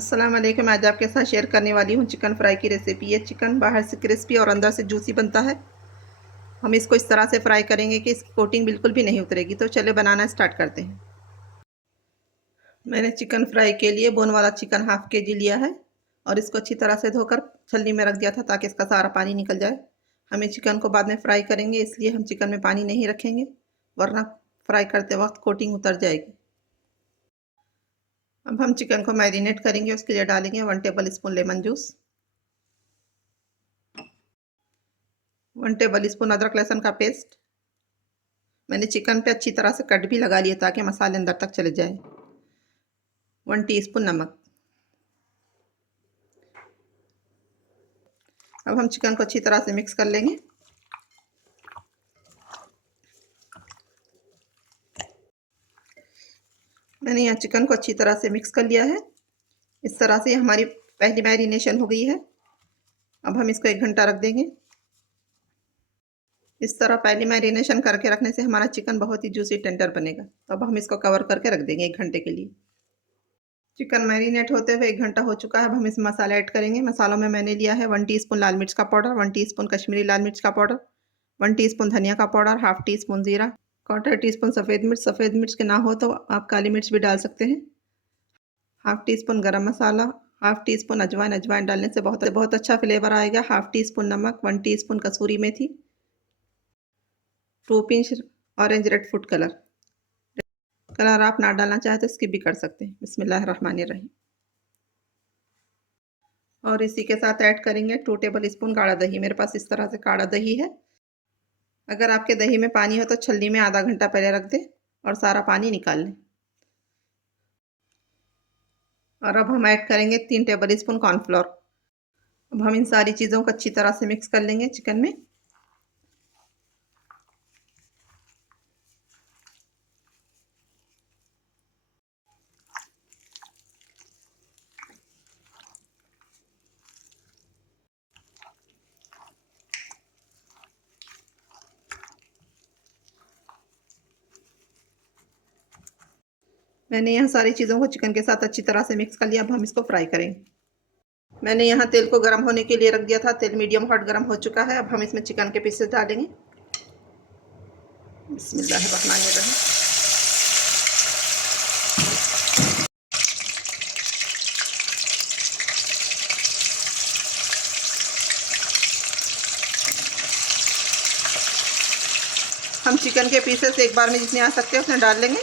अस्सलाम वालेकुम। आज आपके साथ शेयर करने वाली हूँ चिकन फ्राई की रेसिपी। ये चिकन बाहर से क्रिस्पी और अंदर से जूसी बनता है। हम इसको इस तरह से फ्राई करेंगे कि इसकी कोटिंग बिल्कुल भी नहीं उतरेगी। तो चलिए बनाना स्टार्ट करते हैं। मैंने चिकन फ्राई के लिए बोन वाला चिकन हाफ के जी लिया है और इसको अच्छी तरह से धोकर छलनी में रख दिया था ताकि इसका सारा पानी निकल जाए। हमें चिकन को बाद में फ्राई करेंगे, इसलिए हम चिकन में पानी नहीं रखेंगे, वरना फ्राई करते वक्त कोटिंग उतर जाएगी। अब हम चिकन को मैरिनेट करेंगे। उसके लिए डालेंगे 1 table spoon lemon juice, 1 table spoon अदरक लहसुन का पेस्ट। मैंने चिकन पे अच्छी तरह से कट भी लगा लिए ताकि मसाले अंदर तक चले जाए। 1 टीस्पून नमक। अब हम चिकन को अच्छी तरह से मिक्स कर लेंगे। मैंने यहाँ चिकन को अच्छी तरह से मिक्स कर लिया है। इस तरह से हमारी पहली मैरिनेशन हो गई है। अब हम इसको 1 घंटा रख देंगे। इस तरह पहली मैरिनेशन करके रखने से हमारा चिकन बहुत ही जूसी टेंडर बनेगा। तो अब हम इसको कवर करके रख देंगे 1 घंटे के लिए। चिकन मैरिनेट होते हुए 1 घंटा हो चुका है। अब हम इसमें मसाला ऐड करेंगे। मसालों में मैंने लिया है 1 टीस्पून लाल मिर्च का पाउडर, 1 टीस्पून कश्मीरी लाल मिर्च का पाउडर, 1 टीस्पून धनिया का पाउडर, हाफ टी स्पून जीरा, 1/4 टीस्पून सफ़ेद मिर्च। सफ़ेद मिर्च के ना हो तो आप काली मिर्च भी डाल सकते हैं। हाफ टी स्पून गरम मसाला, हाफ टी स्पून अजवाइन। अजवाइन डालने से बहुत बहुत अच्छा फ्लेवर आएगा। हाफ टी स्पून नमक, 1 टीस्पून कसूरी मेथी, 2 pinch orange red food colour. Colour आप ना डालना चाहे तो स्किप भी कर सकते हैं। बिस्मिल्लाहिर्रहमानिर्रहीम। और इसी के साथ ऐड करेंगे 2 टेबल स्पून गाढ़ा दही। मेरे पास इस तरह से गाढ़ा दही है। अगर आपके दही में पानी हो तो छलनी में आधा घंटा पहले रख दें और सारा पानी निकाल लें। और अब हम ऐड करेंगे 3 टेबल स्पून कॉर्नफ्लोर। अब हम इन सारी चीज़ों को अच्छी तरह से मिक्स कर लेंगे चिकन में। मैंने यहाँ सारी चीज़ों को चिकन के साथ अच्छी तरह से मिक्स कर लिया। अब हम इसको फ्राई करेंगे। मैंने यहाँ तेल को गर्म होने के लिए रख दिया था। तेल मीडियम हॉट गर्म हो चुका है। अब हम इसमें चिकन के पीसेस डालेंगे। बिस्मिल्लाहिर्रहमानिर्रहीम। हम चिकन के पीसेस एक बार में जितने आ सकते हैं उतने डाल लेंगे।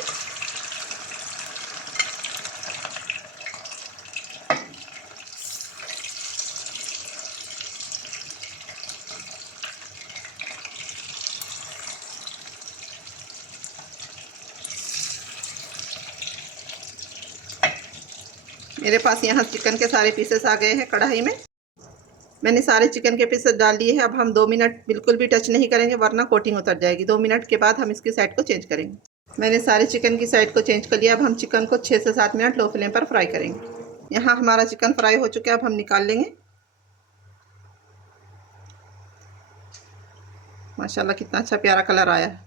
मेरे पास यहाँ चिकन के सारे पीसेस आ गए हैं कढ़ाई में। मैंने सारे चिकन के पीसेस डाल दिए हैं। अब हम 2 मिनट बिल्कुल भी टच नहीं करेंगे, वरना कोटिंग उतर जाएगी। 2 मिनट के बाद हम इसकी साइड को चेंज करेंगे। मैंने सारे चिकन की साइड को चेंज कर लिया। अब हम चिकन को 6 से 7 मिनट लो फ्लेम पर फ्राई करेंगे। यहाँ हमारा चिकन फ्राई हो चुका है। अब हम निकाल लेंगे। माशाल्लाह कितना अच्छा प्यारा कलर आया है।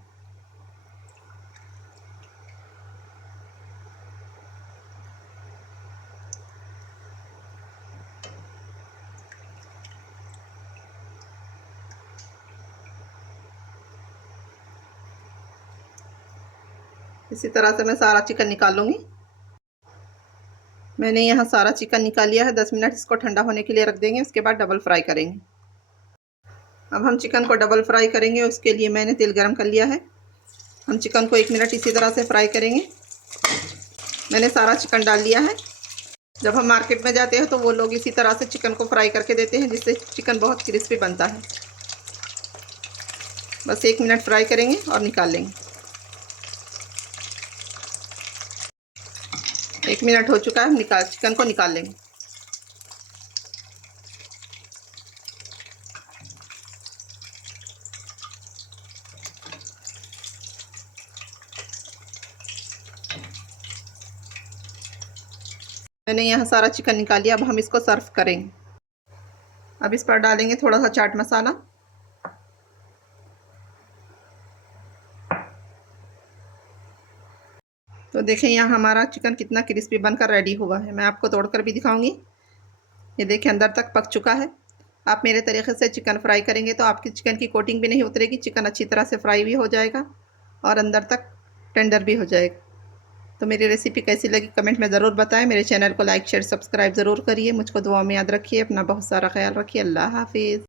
इसी तरह से मैं सारा चिकन निकाल लूँगी। मैंने यहाँ सारा चिकन निकाल लिया है। 10 मिनट इसको ठंडा होने के लिए रख देंगे। उसके बाद डबल फ्राई करेंगे। अब हम चिकन को डबल फ्राई करेंगे। उसके लिए मैंने तेल गरम कर लिया है। हम चिकन को 1 मिनट इसी तरह से फ्राई करेंगे। मैंने सारा चिकन डाल लिया है। जब हम मार्केट में जाते हैं तो वो लोग इसी तरह से चिकन को फ्राई करके देते हैं, जिससे चिकन बहुत क्रिस्पी बनता है। बस 1 मिनट फ्राई करेंगे और निकाल लेंगे। 1 मिनट हो चुका है। हम चिकन को निकाल लेंगे। मैंने यहाँ सारा चिकन निकाल लिया। अब हम इसको सर्व करेंगे। अब इस पर डालेंगे थोड़ा सा चाट मसाला, तो देखें यहाँ हमारा चिकन कितना क्रिस्पी बनकर रेडी हुआ है। मैं आपको तोड़कर भी दिखाऊंगी। ये देखें अंदर तक पक चुका है। आप मेरे तरीके से चिकन फ्राई करेंगे तो आपकी चिकन की कोटिंग भी नहीं उतरेगी, चिकन अच्छी तरह से फ्राई भी हो जाएगा और अंदर तक टेंडर भी हो जाएगा। तो मेरी रेसिपी कैसी लगी कमेंट में ज़रूर बताएं। मेरे चैनल को लाइक शेयर सब्सक्राइब ज़रूर करिए। मुझको दुआ में याद रखिए। अपना बहुत सारा ख्याल रखिए। अल्लाह हाफिज़।